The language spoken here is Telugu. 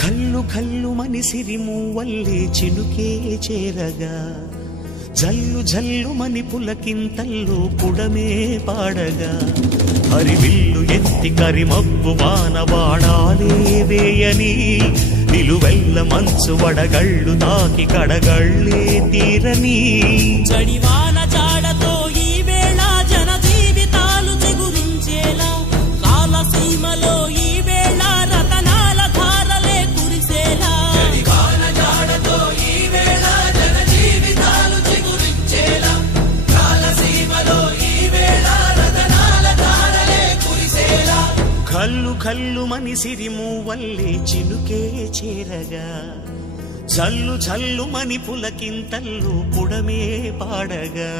కల్లు కల్లు మని సిరిమూవల్లే చినుకే చేరగా జల్లు జల్లు మని పులకింతల్లో పుడమే పాడగా హరివిల్లు ఎత్తి కరిమబ్బు వానవాడాలే వేయని నిలువెల్ల మంచు వడగళ్ళు తాకి కడగళ్ళే తీరని చడివాన జాడతో ఈ వేళ జన జీవితాలు చిగురించేలా కాలసీమలో ఈ వేళ రతనాల ధారలే కురిసేలా చడివాన జాడతో ఈ వేళ జన జీవితాలు చిగురించేలా కాలసీమలో ఈ వేళ రతనాల ధారలే కురిసేలా కల్లు కల్లు మని సిరిమూవల్లే చినుకే చేరగా జల్లు జల్లు మని పులకింతల్లు పుడమే పాడగా